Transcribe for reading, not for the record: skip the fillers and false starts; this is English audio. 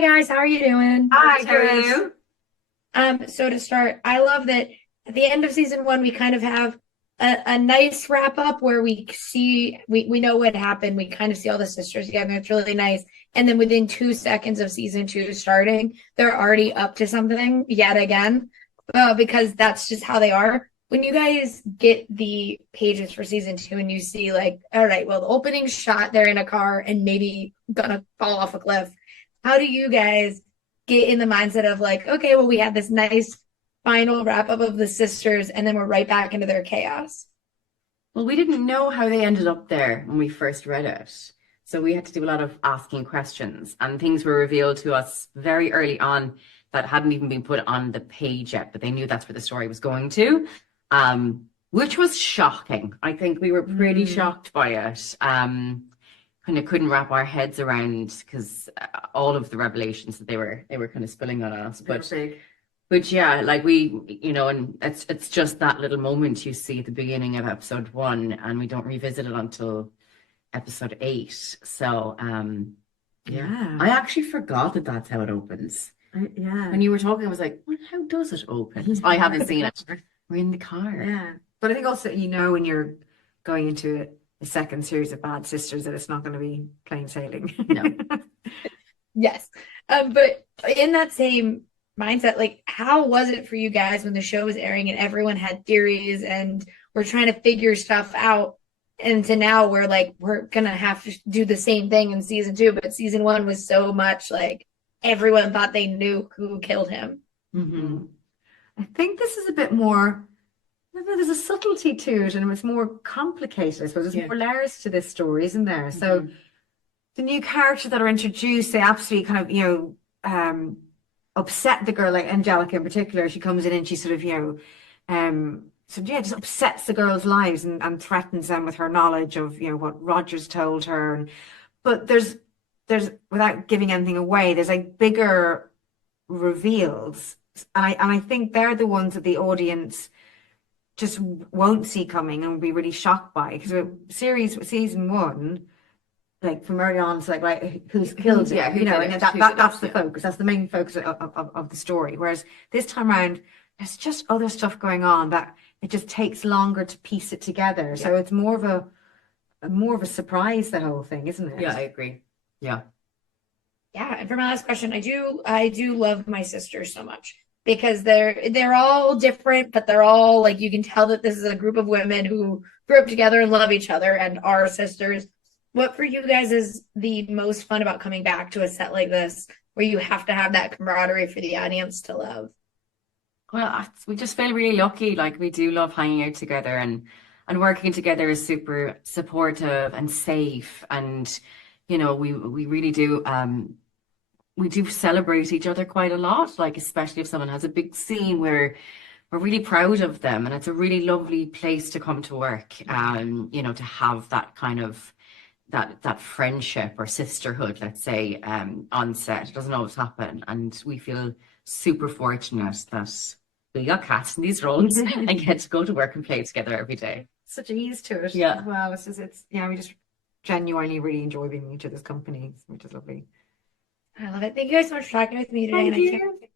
Hi guys, how are you doing? Hi, How are Chris. you? So to start, I love that at the end of season one, we kind of have a nice wrap up where we know what happened. We kind of see all the sisters together. It's really nice. And then within 2 seconds of season two starting, they're already up to something yet again, because that's just how they are. When you guys get the pages for season two and you see like, all right, well, the opening shot, they're in a car and maybe gonna fall off a cliff. How do you guys get in the mindset of like, okay, well, we had this nice final wrap up of the sisters, and then we're right back into their chaos. Well, we didn't know how they ended up there when we first read it. So we had to do a lot of asking questions, and things were revealed to us very early on that hadn't even been put on the page yet, but they knew that's where the story was going to, which was shocking. I think we were pretty shocked by it. Kind of couldn't wrap our heads around because all of the revelations that they were kind of spilling on us. But yeah, like and it's just that little moment you see at the beginning of episode one, and we don't revisit it until episode eight. So yeah, Yeah. I actually forgot that that's how it opens. Yeah. When you were talking, I was like, well, how does it open? I haven't seen it. We're in the car. Yeah. But I think also, when you're going into a second series of Bad Sisters, that it's not going to be plain sailing. No. Yes. But in that same mindset, like, how was it for you guys when the show was airing and everyone had theories and we're trying to figure stuff out? And to now we're like, we're gonna have to do the same thing in season two, but season one was so much like everyone thought they knew who killed him. Hmm. I think this is a bit more, there's a subtlety to it and it's more complicated, I suppose. There's Yeah. more layers to this story, isn't there? So Mhm. the new characters that are introduced, they absolutely kind of, upset the girl, like Angelica in particular. She comes in and she sort of, just upsets the girls' lives and threatens them with her knowledge of, what Rogers told her. But there's without giving anything away, there's like bigger reveals. And I think they're the ones that the audience just won't see coming and will be really shocked by. Because season one, like from early on, it's like, right, who's killed him? Yeah, who did And it? that's the Yeah. focus. That's the main focus of the story. Whereas this time around, there's just other stuff going on that it just takes longer to piece it together. So it's more of a surprise, the whole thing, isn't it? Yeah, I agree. Yeah. Yeah, and for my last question, I do love my sisters so much because they're all different, but they're all like you can tell that this is a group of women who grew up together and love each other and are sisters. What for you guys is the most fun about coming back to a set like this where you have to have that camaraderie for the audience to love? Well, we just feel really lucky. Like we do love hanging out together and working together is super supportive and safe. And we really do we do celebrate each other quite a lot. Like especially if someone has a big scene where we're really proud of them, and it's a really lovely place to come to work. To have that kind of that friendship or sisterhood, let's say, on set. It doesn't always happen, and we feel super fortunate that we got cast in these roles and get to go to work and play together every day. Such ease to it Yeah. as well. We just genuinely really enjoy being in each other's company, which is lovely. I love it. Thank you guys so much for talking with me today, and Thank I can't you.